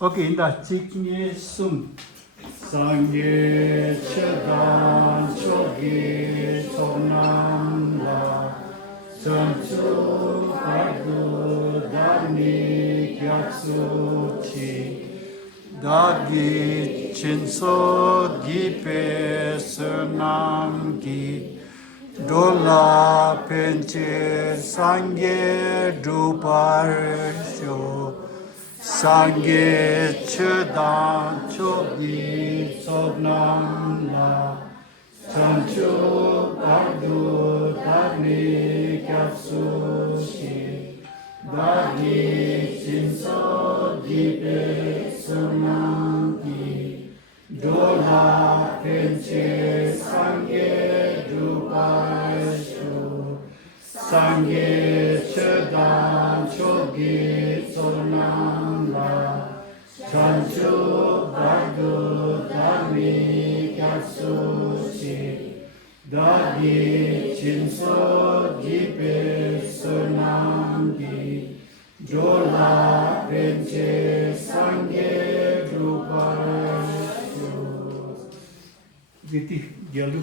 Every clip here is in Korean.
오케이, 인다 직계 숨 상계 처단 초기 소남과 전주 발구 다니 격수치 다기 진소 기페 서남기 돌라 펜체 상계 두바르쇼 상계 처단 초기 소남나 전주 발두 다니 격수시 다기 진소 기베 서남기 돌라 펜체 상계 두바르쇼 상계 처단 초기 소남라 전주 발두 다니 격수시 다기 진소 기베 서남기 졸라 벤체 상계 두바르쇼 비티 geldi.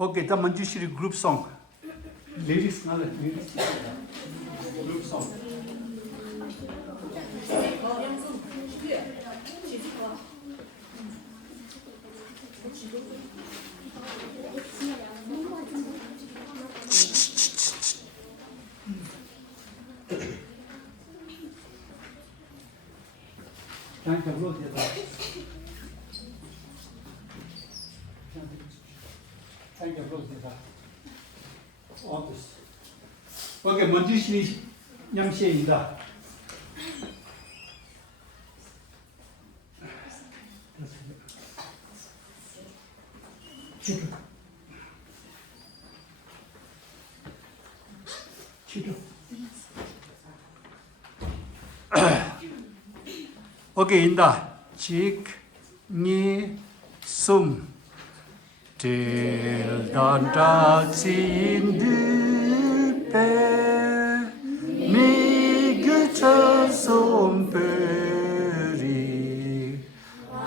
Okay, the Manjushri group song. Ladies, group song. Thank you. Thank you, August. Okay, Manjushri Nyamshe입니다. 치료. 치료. Okay, inda. Chik, ni, sum. Til dan da sin du pe. Ni gutta sum peri.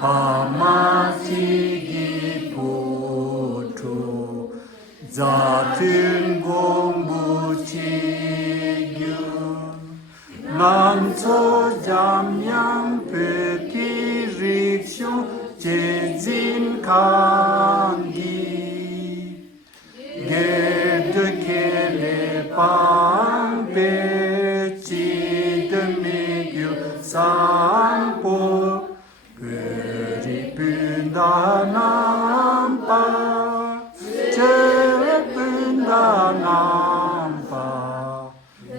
Pamati putu. Zatun gombu chigyu. Nanzo jamyang peki rikshu jezin kangi. Gede kele pang pechi demigyu sampo. Geri bunda nampa. Cere bunda nampa.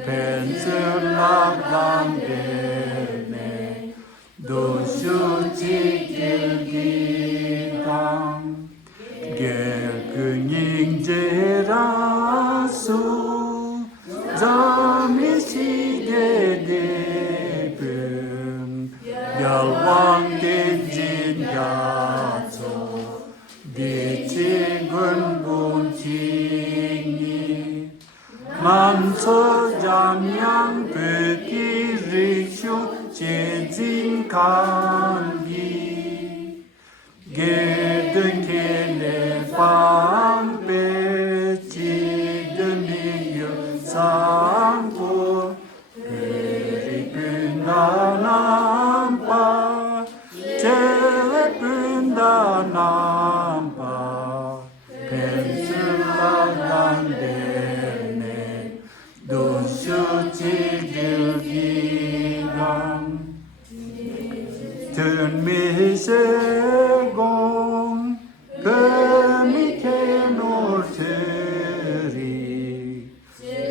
Penselagandene dosu cikilgidang gerkuning jerasu zamisi dedebum yalwang genjin yatso dicingun buncingi 만서 잠양 뺏기 리쇼 제진 간기 게든 켈레 방배 지드미요 상고 그리분다 남파 제분다 남파 펜슬라간데 도수 지들기랑 든미세공 금이케노트리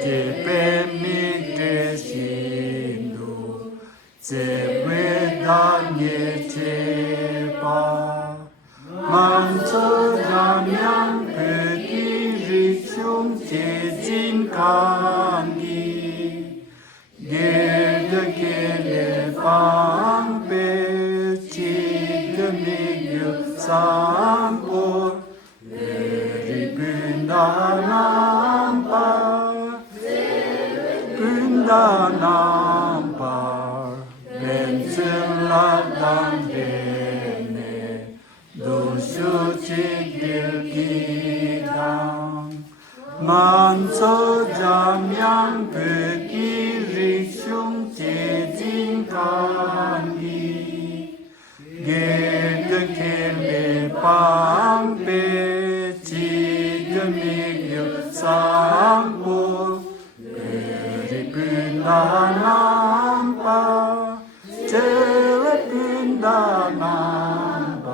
제뱀미드신도 제외단예 제바 만서자냥 백기리춤 제진간기 게르게레 방배 지드미유 상보 에리분다남바 분다남바 벤슬라당데네 도수직들기당 만서잠양 백기리슝 제진간기 게르켈레 방배 지드미유 상보 에리분다남바 제외분다남바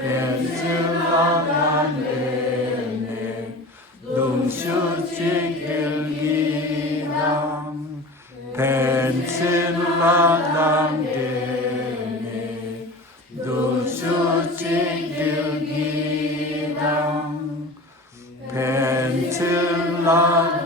벤슬라간데네 동수직들기랑 벤슬라간데네 동수직들기랑 벤슬라